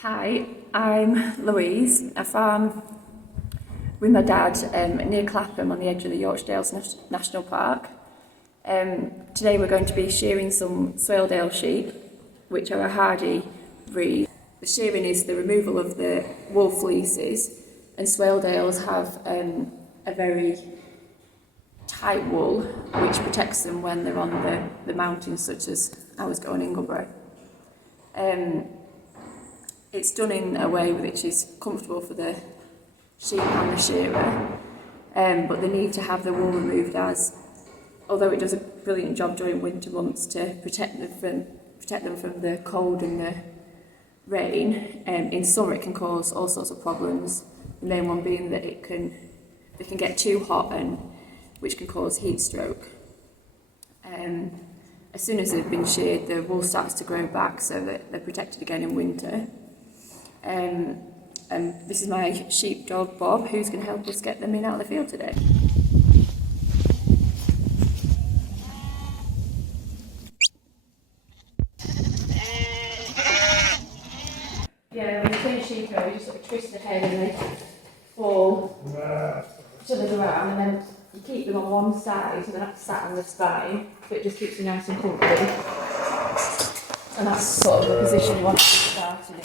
Hi, I'm Louise. I farm with my dad near Clapham on the edge of the Yorkshire Dales National Park. Today we're going to be shearing some Swaledale sheep, which are a hardy breed. The shearing is the removal of the wool fleeces, and Swaledales have a very tight wool which protects them when they're on the mountains, such as ours go in Ingleborough. It's done in a way which is comfortable for the sheep and the shearer, but they need to have the wool removed, as although it does a brilliant job during winter months to protect them from the cold and the rain. In summer it can cause all sorts of problems. The main one being that they can get too hot, and which can cause heat stroke. As soon as they've been sheared, the wool starts to grow back so that they're protected again in winter. This is my sheepdog Bob, who's going to help us get them in out of the field today. Yeah, when you finish sheep, you just sort of twist the head and they fall to the ground, and then you keep them on one side so they're not sat on the spine, but it just keeps you nice and comfy. And that's sort of the position you want to be starting in.